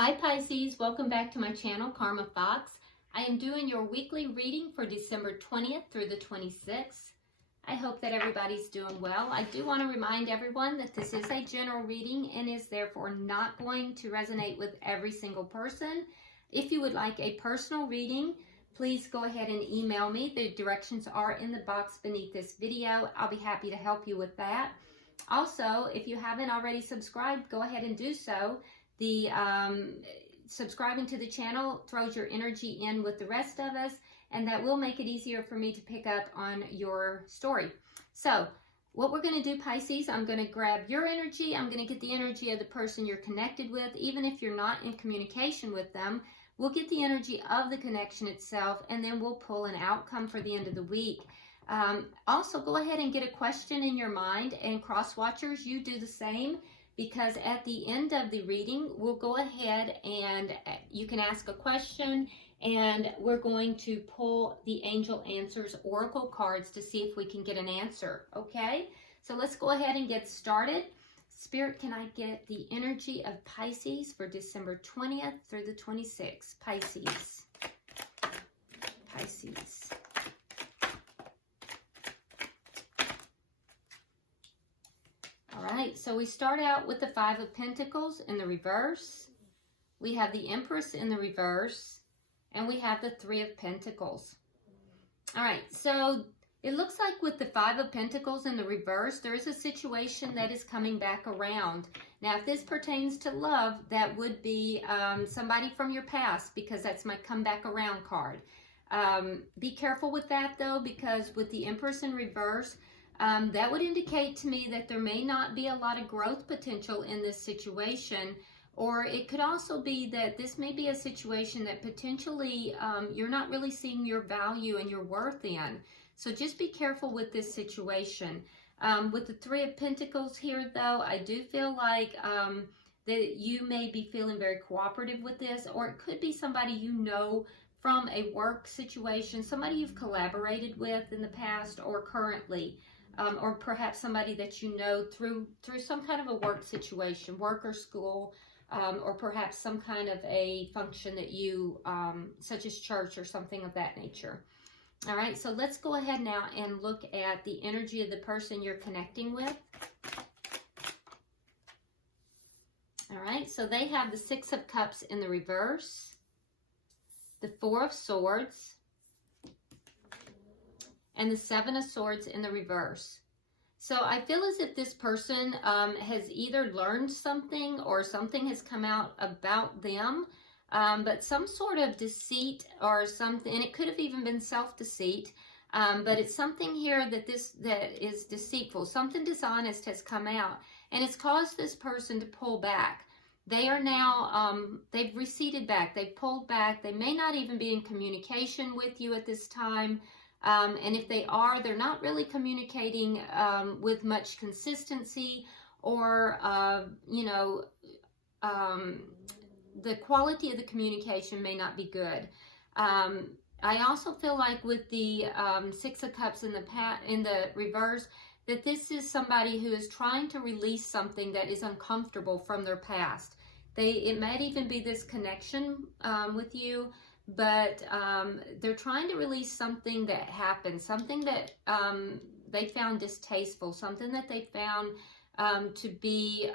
Hi Pisces, welcome back to my channel, Karma Fox. I am doing your weekly reading for December 20th through the 26th. I hope that everybody's doing well. I do want to remind everyone that this is a general reading and is therefore not going to resonate with every single person. If you would like a personal reading, please go ahead and email me. The directions are in the box beneath this video. I'll be happy to help you with that. Also, if you haven't already subscribed, go ahead and do so. The subscribing to the channel throws your energy in with the rest of us, and that will make it easier for me to pick up on your story. So what we're going to do, Pisces, I'm going to grab your energy. I'm going to get the energy of the person you're connected with. Even if you're not in communication with them, we'll get the energy of the connection itself, and then we'll pull an outcome for the end of the week. Also, go ahead and get a question in your mind, and cross watchers, you do the same. Because at the end of the reading, we'll go ahead and you can ask a question, and we're going to pull the Angel Answers Oracle cards to see if we can get an answer, okay? So let's go ahead and get started. Spirit, can I get the energy of Pisces for December 20th through the 26th? Pisces. Pisces. All right, so we start out with the Five of Pentacles in the reverse. We have the Empress in the reverse, and we have the Three of Pentacles. All right, so it looks like with the Five of Pentacles in the reverse, there is a situation that is coming back around. Now, if this pertains to love, that would be somebody from your past, because that's my come back around card. Be careful with that, though, because with the Empress in reverse, that would indicate to me that there may not be a lot of growth potential in this situation, or it could also be that this may be a situation that potentially you're not really seeing your value and your worth in. So just be careful with this situation. With the Three of Pentacles here, though, I do feel like that you may be feeling very cooperative with this, or it could be somebody you know from a work situation, somebody you've collaborated with in the past or currently. Or perhaps somebody that you know through some kind of a work situation, work or school, or perhaps some kind of a function that you, such as church or something of that nature. All right, so let's go ahead now and look at the energy of the person you're connecting with. All right, so they have the Six of Cups in the reverse, the Four of Swords, and the Seven of Swords in the reverse. So I feel as if this person has either learned something or something has come out about them, but some sort of deceit or something, and it could have even been self-deceit, but it's something here that is deceitful. Something dishonest has come out, and it's caused this person to pull back. They are now, they've receded back, they've pulled back. They may not even be in communication with you at this time. And if they are, they're not really communicating with much consistency, or, the quality of the communication may not be good. I also feel like with the Six of Cups in the reverse, that this is somebody who is trying to release something that is uncomfortable from their past. It might even be this connection with you, but they're trying to release something that happened, something that they found distasteful, something that they found to be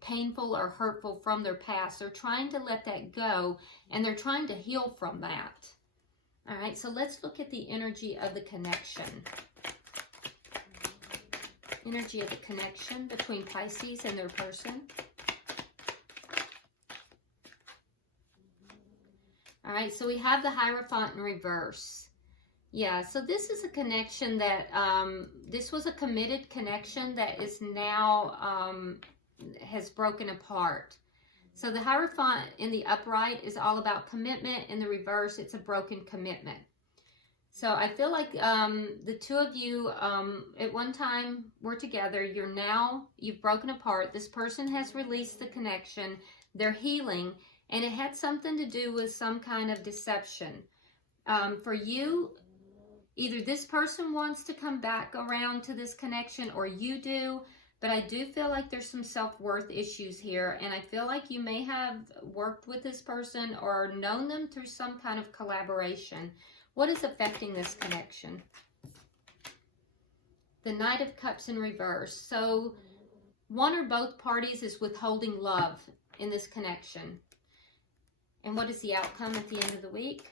painful or hurtful from their past. They're trying to let that go, and they're trying to heal from that. All right, so let's look at the energy of the connection. Energy of the connection between Pisces and their person. All right, so we have the Hierophant in reverse. Yeah, so this is a connection that, this was a committed connection that is now, has broken apart. So the Hierophant in the upright is all about commitment. In the reverse, it's a broken commitment. So I feel like the two of you at one time were together. You've broken apart. This person has released the connection. They're healing. And it had something to do with some kind of deception. For you, either this person wants to come back around to this connection or you do, but I do feel like there's some self-worth issues here, and I feel like you may have worked with this person or known them through some kind of collaboration. What is affecting this connection? The Knight of Cups in reverse. So one or both parties is withholding love in this connection. And what is the outcome at the end of the week?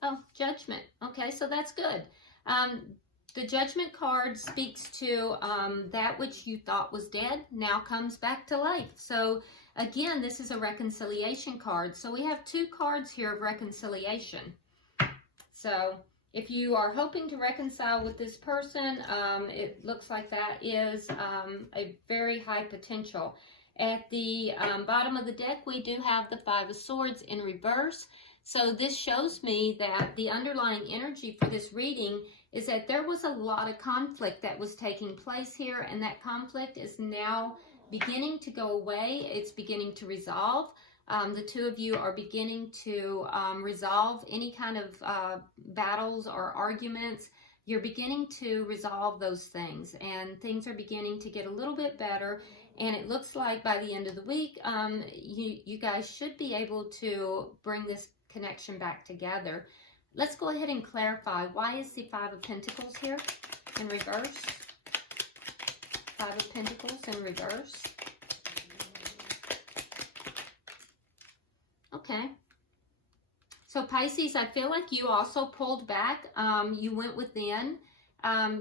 Oh, Judgment. Okay, so that's good. The Judgment card speaks to that which you thought was dead now comes back to life. So again, this is a reconciliation card. So we have two cards here of reconciliation. So if you are hoping to reconcile with this person, it looks like that is a very high potential. At the bottom of the deck, we do have the Five of Swords in reverse. So this shows me that the underlying energy for this reading is that there was a lot of conflict that was taking place here, and that conflict is now beginning to go away. It's beginning to resolve. The two of you are beginning to resolve any kind of battles or arguments. You're beginning to resolve those things, and things are beginning to get a little bit better. And it looks like by the end of the week, you guys should be able to bring this connection back together. Let's go ahead and clarify. Why is the Five of Pentacles here in reverse? Five of Pentacles in reverse. Okay. So Pisces, I feel like you also pulled back. You went within.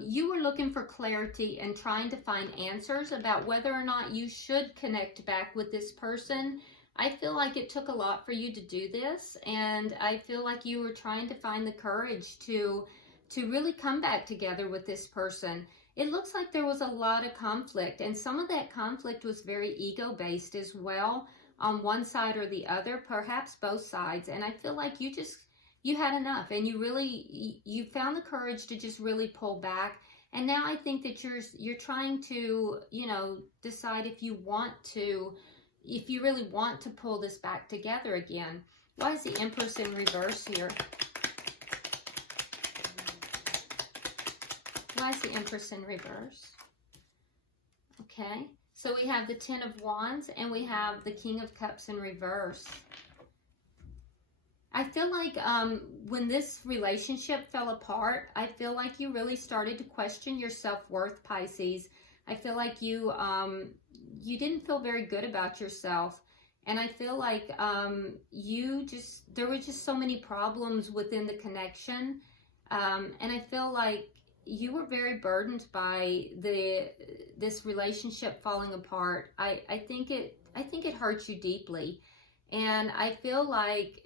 You were looking for clarity and trying to find answers about whether or not you should connect back with this person. I feel like it took a lot for you to do this, and I feel like you were trying to find the courage to really come back together with this person. It looks like there was a lot of conflict, and some of that conflict was very ego-based as well, on one side or the other, perhaps both sides. And I feel like you had enough, and you found the courage to just really pull back. And now I think that you're trying to, decide if you really want to pull this back together again. Why is the Empress in reverse here? Why is the Empress in reverse? Okay, so we have the Ten of Wands, and we have the King of Cups in reverse. I feel like when this relationship fell apart, I feel like you really started to question your self-worth, Pisces. I feel like you didn't feel very good about yourself. And I feel like there were just so many problems within the connection. And I feel like you were very burdened by this relationship falling apart. I think it hurt you deeply. And I feel like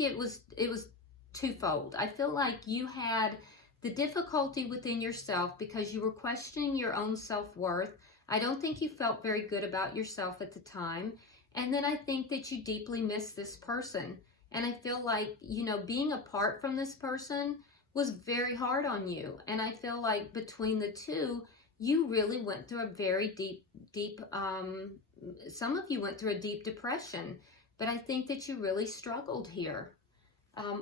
it was twofold. I feel like you had the difficulty within yourself because you were questioning your own self-worth. I don't think you felt very good about yourself at the time. And then I think that you deeply missed this person. And I feel like, being apart from this person was very hard on you. And I feel like between the two, you really went through a very deep, some of you went through a deep depression. But I think that you really struggled here.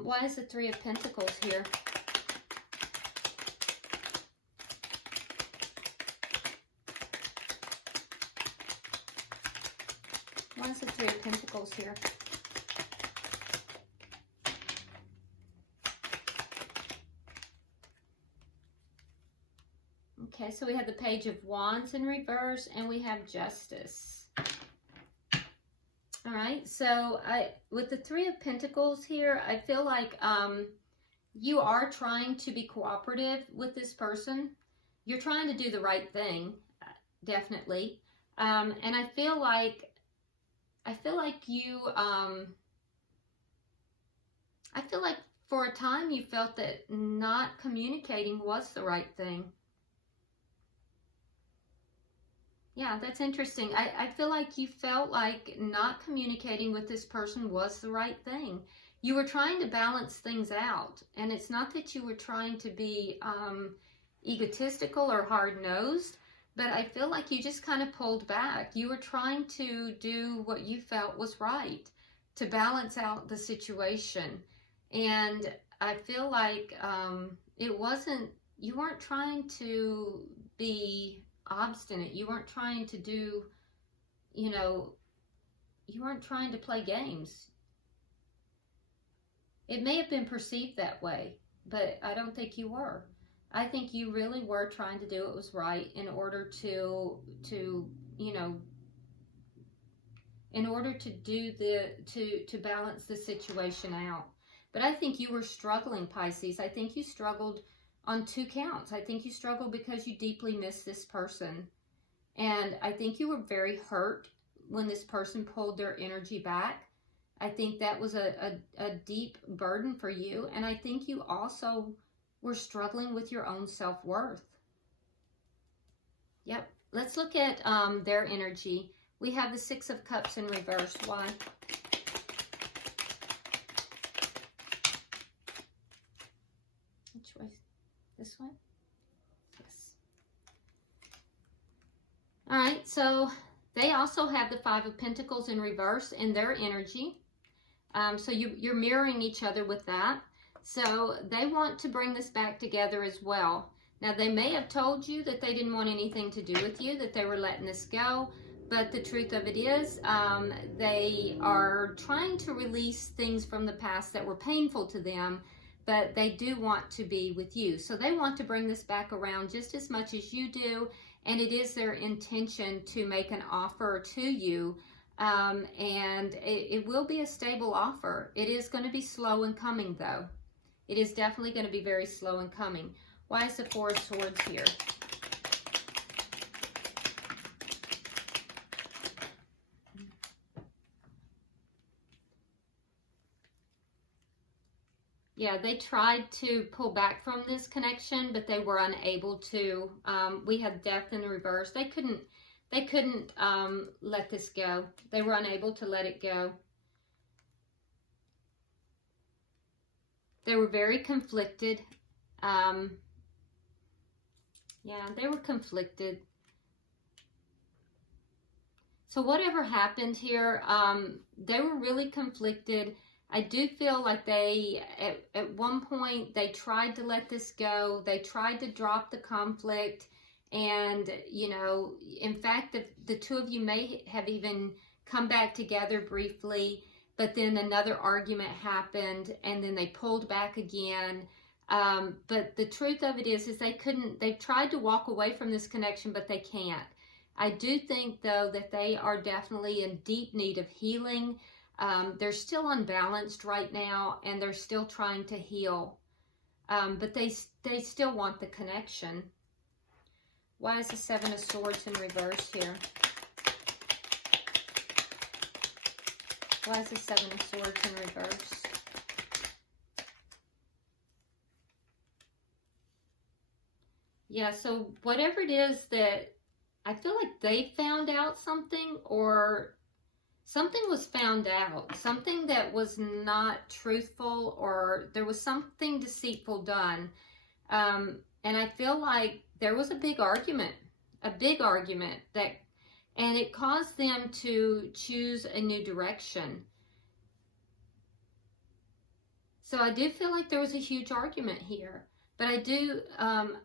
Why is the Three of Pentacles here? Why is the Three of Pentacles here? Okay, so we have the Page of Wands in reverse, and we have Justice. All right, so with the Three of Pentacles here, I feel like you are trying to be cooperative with this person. You're trying to do the right thing, definitely. And I feel like for a time you felt that not communicating was the right thing. Yeah, that's interesting. I feel like you felt like not communicating with this person was the right thing. You were trying to balance things out. And it's not that you were trying to be egotistical or hard-nosed, but I feel like you just kind of pulled back. You were trying to do what you felt was right to balance out the situation. And I feel like you weren't trying to be obstinate. You weren't trying to do, you know, you weren't trying to play games. It may have been perceived that way, but I don't think you were. I think you really were trying to do what was right in order to you know, in order to do to balance the situation out. But I think you were struggling, Pisces. I think you struggled on 2 counts. I think you struggled because you deeply miss this person. And I think you were very hurt when this person pulled their energy back. I think that was a deep burden for you. And I think you also were struggling with your own self-worth. Yep. Let's look at their energy. We have the 6 of Cups in reverse. Why? Which way? This way? Yes. All right, so they also have the 5 of Pentacles in reverse in their energy. So you're mirroring each other with that. So they want to bring this back together as well. Now, they may have told you that they didn't want anything to do with you, that they were letting this go. But the truth of it is, they are trying to release things from the past that were painful to them, but they do want to be with you. So they want to bring this back around just as much as you do, and it is their intention to make an offer to you, and it will be a stable offer. It is going to be slow in coming, though. It is definitely going to be very slow in coming. Why is the 4 of Swords here? Yeah, they tried to pull back from this connection, but they were unable to. We have Death in reverse. They couldn't let this go. They were unable to let it go. They were very conflicted. Yeah, they were conflicted. So whatever happened here, they were really conflicted. I do feel like they, at one point, they tried to let this go. They tried to drop the conflict. And, you know, in fact, the 2 of you may have even come back together briefly, but then another argument happened and then they pulled back again. But the truth of it is they've tried to walk away from this connection, but they can't. I do think, though, that they are definitely in deep need of healing. They're still unbalanced right now, and they're still trying to heal. But they still want the connection. Why is the 7 of Swords in reverse here? Why is the 7 of Swords in reverse? Yeah, so whatever it is that I feel like they found out something, or something was found out, something that was not truthful, or there was something deceitful done. And I feel like there was a big argument that, and it caused them to choose a new direction. So I do feel like there was a huge argument here. But I do,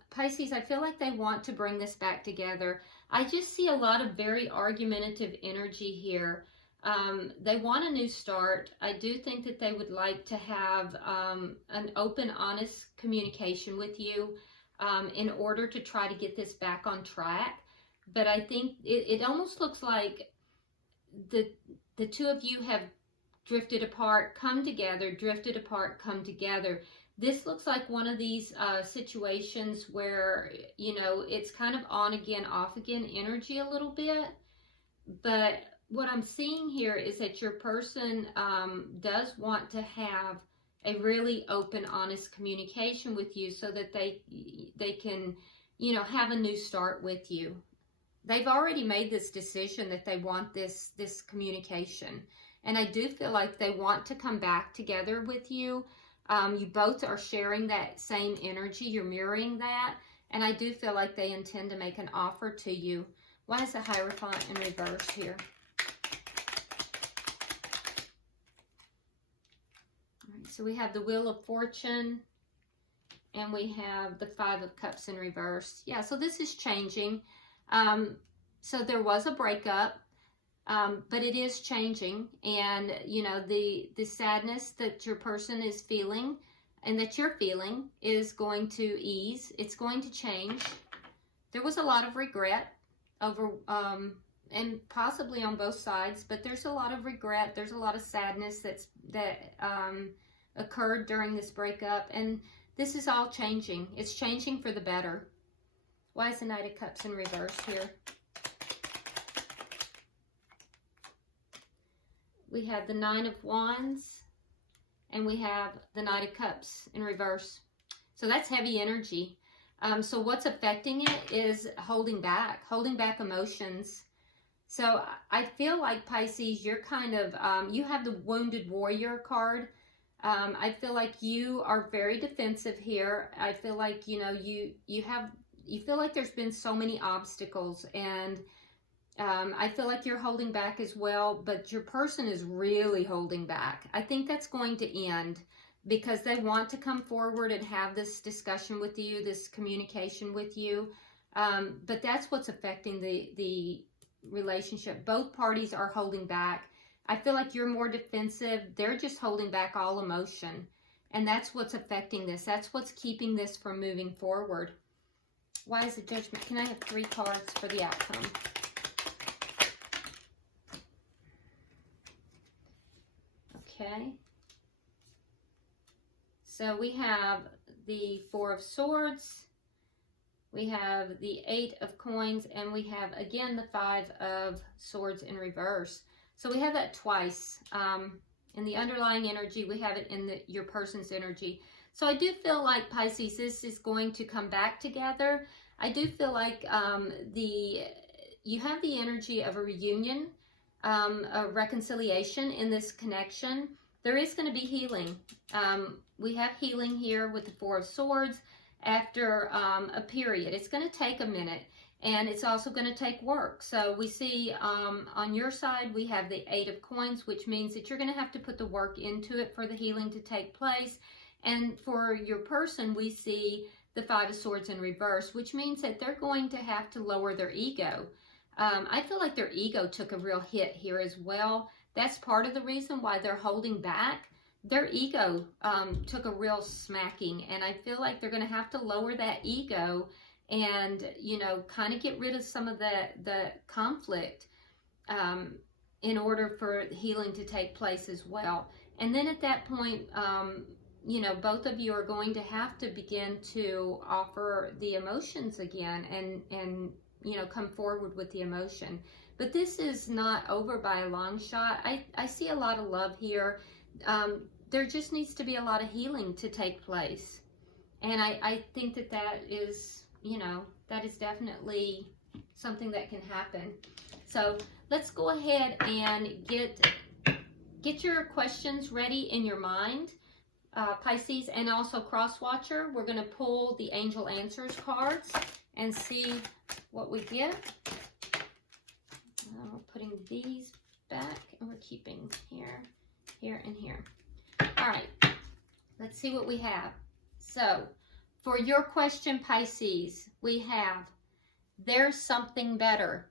Pisces, I feel like they want to bring this back together. I just see a lot of very argumentative energy here. They want a new start. I do think that they would like to have an open, honest communication with you in order to try to get this back on track. But I think it almost looks like the 2 of you have drifted apart, come together, drifted apart, come together. This looks like one of these situations where, you know, it's kind of on again, off again energy a little bit. But what I'm seeing here is that your person does want to have a really open, honest communication with you so that they can, you know, have a new start with you. They've already made this decision that they want this communication. And I do feel like they want to come back together with you. You both are sharing that same energy. You're mirroring that. And I do feel like they intend to make an offer to you. Why is the Hierophant in reverse here? All right, so we have the Wheel of Fortune. And we have the 5 of Cups in reverse. Yeah, so this is changing. So there was a breakup, but it is changing. And, you know, the sadness that your person is feeling and that you're feeling is going to ease. It's going to change. There was a lot of regret over, and possibly on both sides, but there's a lot of regret. There's a lot of sadness that occurred during this breakup, and this is all changing. It's changing for the better. Why is the Knight of Cups in reverse here? We have the Nine of Wands, and we have the Knight of Cups in reverse. So that's heavy energy. So what's affecting it is holding back emotions. So I feel like, Pisces, you're kind of, you have the Wounded Warrior card. I feel like you are very defensive here. I feel like, you know, you feel like there's been so many obstacles, and I feel like you're holding back as well, but your person is really holding back. I think that's going to end because they want to come forward and have this discussion with you, this communication with you. But that's what's affecting the relationship. Both parties are holding back. I feel like you're more defensive. They're just holding back all emotion. And that's what's affecting this. That's what's keeping this from moving forward. Why is the Judgment? Can I have 3 cards for the outcome? Okay. So we have the 4 of Swords, we have the 8 of Coins, and we have, again, the 5 of Swords in reverse. So we have that twice. In the underlying energy, we have it in your person's energy. So I do feel like, Pisces, this is going to come back together. I do feel like you have the energy of a reunion, a reconciliation in this connection. There is going to be healing. We have healing here with the 4 of Swords after a period. It's going to take a minute, and it's also going to take work. So we see on your side, we have the 8 of Coins, which means that you're going to have to put the work into it for the healing to take place. And for your person, we see the 5 of Swords in reverse, which means that they're going to have to lower their ego. I feel like their ego took a real hit here as well. That's part of the reason why they're holding back. Their ego took a real smacking, and I feel like they're going to have to lower that ego and, you know, kind of get rid of some of the conflict in order for healing to take place as well. And then at that point, you know, both of you are going to have to begin to offer the emotions again and you know, come forward with the emotion. But this is not over by a long shot. I see a lot of love here. There just needs to be a lot of healing to take place. And I think that is, you know, that is definitely something that can happen. So let's go ahead and get your questions ready in your mind, Pisces, and also Cross Watcher. We're going to pull the Angel Answers cards and see what we get. We're putting these back, and we're keeping here, here, and here. All right, let's see what we have. So, for your question, Pisces, we have, there's something better.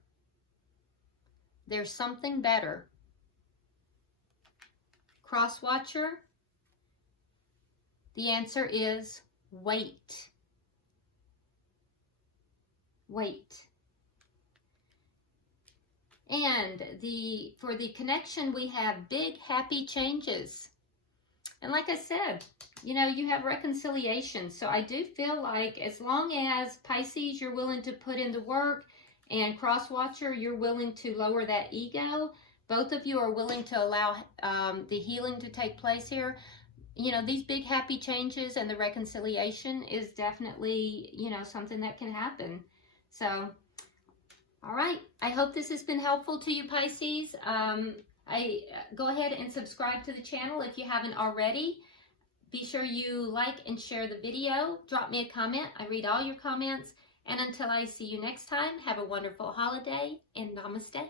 There's something better. Cross Watcher, the answer is wait. Wait. And for the connection, we have big happy changes. And like I said, you know, you have reconciliation. So I do feel like as long as, Pisces, you're willing to put in the work, and Cross Watcher, you're willing to lower that ego, both of you are willing to allow the healing to take place here. You know, these big happy changes and the reconciliation is definitely, you know, something that can happen. So, all right. I hope this has been helpful to you, Pisces. Go ahead and subscribe to the channel if you haven't already. Be sure you like and share the video. Drop me a comment. I read all your comments. And until I see you next time, have a wonderful holiday and namaste.